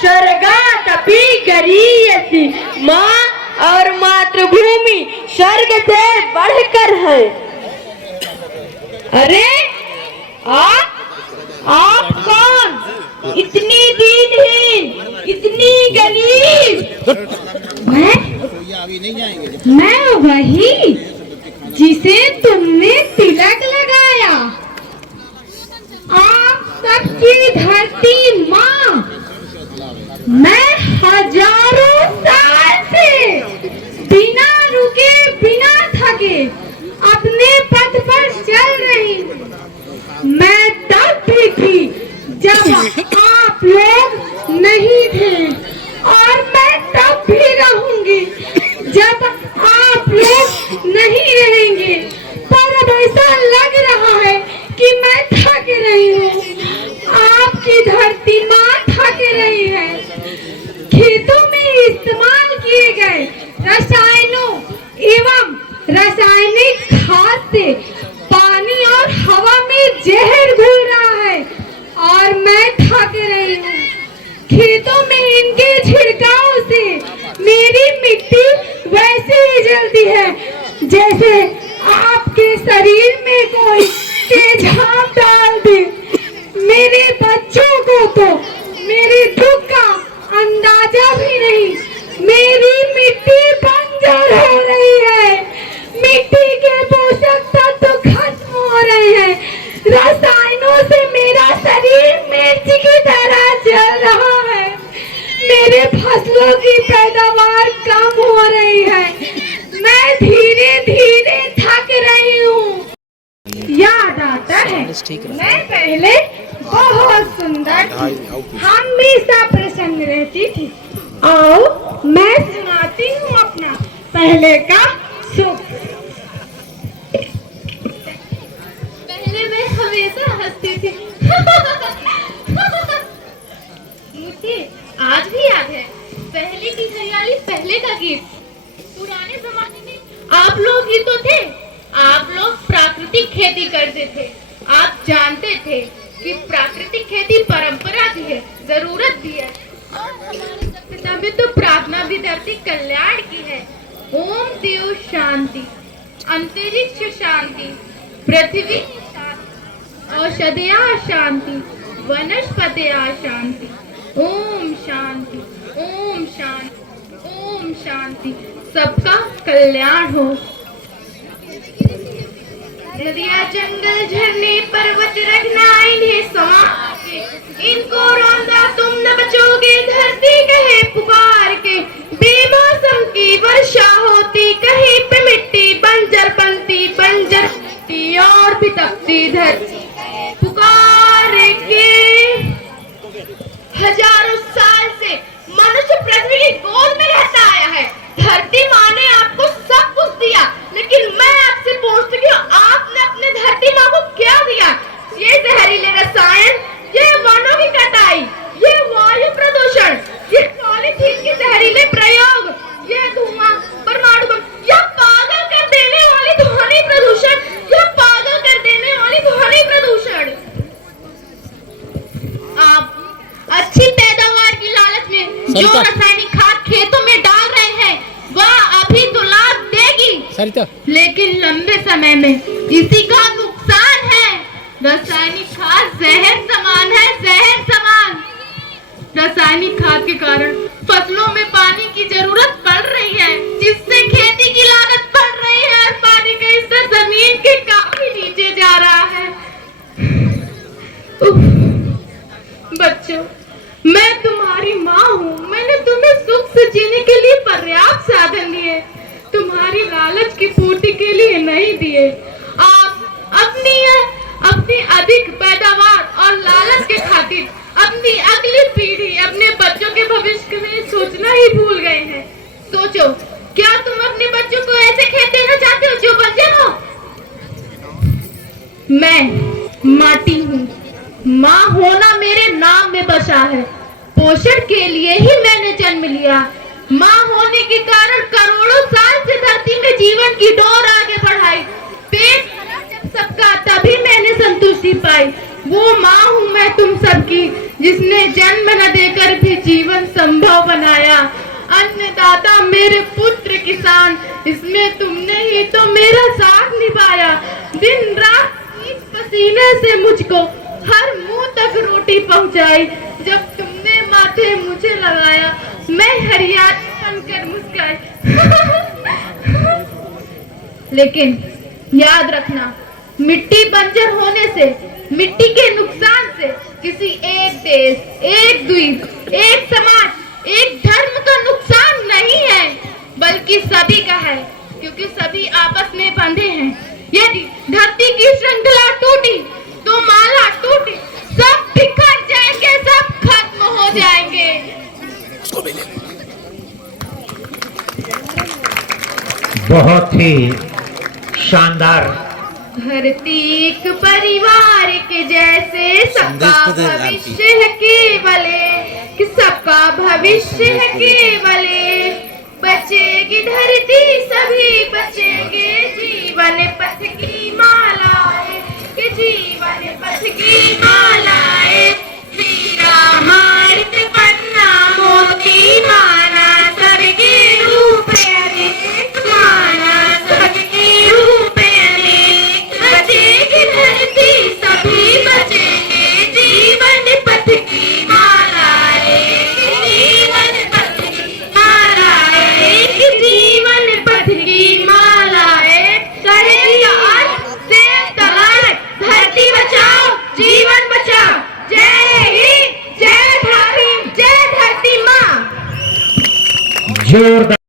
स्वर्गादपि गरीयसी। माँ और मातृभूमि स्वर्ग से बढ़कर है। अरे आप कौन? इतनी दीनहीन, इतनी गरीब। मैं वही जिसे तुमने तिलक लगाया। आप सबकी धरती माँ। मैं हजारों साल से बिना रुके बिना थके अपने पथ पर चल रही हूँ। मैं तब भी थी जब आप लोग नहीं थे, और मैं तब भी रहूंगी जब आप लोग नहीं रहेंगे। पर अब ऐसा लग रहा है कि मैं थक रही हूँ। आपकी धरती माँ थक रही है। खेतों में इस्तेमाल किए गए रसायनों एवं रासायनिक खाद से पानी और हवा में जहर घुल रहा है, और मैं थक रही हूँ। खेतों में इनके छिड़काव से मेरी मिट्टी वैसे ही जलती है जैसे आपके शरीर में कोई तेजाब डाल दे। मेरे बच्चों को तो मेरे दुख का अंदाजा भी नहीं। मेरी मिट्टी बंजर हो रही है। मिट्टी के पोषक तत्व खत्म हो रहे हैं। रसायनों से मेरा शरीर मिर्च की तरह जल रहा है। मेरे फसलों की पैदावार कम हो रही है। मैं धीरे धीरे थक रही हूँ। याद आता है मैं पहले बहुत सुंदर थी, हमेशा प्रसन्न रहती थी। आओ मैं सुनाती हूँ अपना पहले का सुख। पहले मैं हमेशा हंसती थी। मुझे आज भी याद है पहले की हरियाली, पहले का गीत। पुराने जमाने में आप लोग ही तो थे। आप लोग प्राकृतिक खेती करते थे। आप जानते थे कि प्राकृतिक खेती परंपरा भी है, जरूरत भी है, और हमारे सभ्यता में तो प्रार्थना भी धरती कल्याण की है। ओम देव शांति, अंतरिक्ष शांति, पृथ्वी शांति, औषधया शांति, वनस्पतया शांति। ओम शांति, ओम शांति, ओम शांति। सबका कल्याण हो। नदियाँ, जंगल, झरने, पर्वत रखना इन्हें संवार के। इनको रौंदा तुम न बचोगे, धरती कहे पुकार के। बेमौसम की वर्षा होती, कहीं पे मिट्टी बंजर बनती, बंजर बनती और भी तपती धरती पुकार के। हजारों साल से मनुष्य पृथ्वी की गोद में रहता आया है। धरती माँ ने आपको सब कुछ दिया, लेकिन मैं आपसे पूछती हूँ, आपने अपने धरती माँ को क्या दिया? ये जहरीले रसायन, ये वनों की कटाई, ये वायु प्रदूषण, ये पॉलीथीन के जहरीले प्रयोग, ये धुआं, परमाणु बम, यह पागल कर देने वाली ध्वनि प्रदूषण, यह पागल कर देने वाली ध्वनि प्रदूषण। आप अच्छी पैदावार की लालच में जो रासायनिक खाद खेतों में डाल रहे हैं, वह अभी तो लाभ देगी, लेकिन लंबे समय में इसी का नुकसान है। रासायनिक खाद जहर समान है, जहर समान। रासायनिक खाद के कारण फसलों में पानी की जरूरत पड़ रही है, जिससे खेती की लागत बढ़ रही है और पानी का स्तर जमीन के काफी नीचे जा रहा है। बच्चों, मैं तुम्हारी माँ हूँ। मैंने तुम्हें सुख से जीने के लिए पर्याप्त साधन दिए, तुम्हारी लालच की पूर्ति के लिए नहीं दिए। आप अपनी अधिक पैदावार और लालच के खातिर अपनी अगली पीढ़ी, अपने बच्चों के भविष्य में सोचना ही भूल गए हैं। सोचो, क्या तुम अपने बच्चों को ऐसे खेत देना चाहते हो जो बंजर हो? मैं माटी हूँ। माँ होना मेरे नाम में बसा है। पोषण के लिए ही मैंने जन्म लिया। माँ होने के कारण करोड़ों साल से धरती में जीवन की डोर आगे बढ़ाई। पेट जब सबका, तभी मैंने संतुष्टि पाई। वो माँ हूँ मैं तुम सबकी, जिसने जन्म न देकर भी जीवन अन्नदाता मेरे पुत्र किसान, इसमें तुमने ही तो मेरा साथ निभाया। दिन रात इस पसीने से मुझको हर मुंह तक रोटी पहुंचाई। जब तुमने माथे मुझे लगाया, मैं हरियाली बनकर मुस्कुराई। लेकिन याद रखना, मिट्टी बंजर होने से, मिट्टी के नुकसान से किसी एक देश, एक द्वीप, एक समाज, एक धर्म का नुकसान नहीं है, बल्कि सभी का है, क्योंकि सभी आपस में बंधे हैं। यदि धरती की श्रृंखला टूटी तो माला टूटी, सब बिखर जाएंगे, सब खत्म हो जाएंगे। बहुत ही शानदार। धरती एक परिवार के जैसे, सबका भविष्य है केवल, कि सबका भविष्य है केवल। बचेगी धरती, सभी बचेंगे, जीवन पथ की मालाएं, कि जीवन पथ की मालाएं। श्री रामायण पन्ना मोती माना, सबके रूप अनेक माना, सबके रूप अनेक। बचेगी धरती, सभी बचेंगे, जीवन पथ की मालाएं, जीवन पथ की मालाएं, जीवन पथ की मालाएं। शहर का अर्थ से तलाश, धरती बचाओ, जीवन बचाओ। जय हिंद, जय भारत, जय धरती माँ। जोरदार।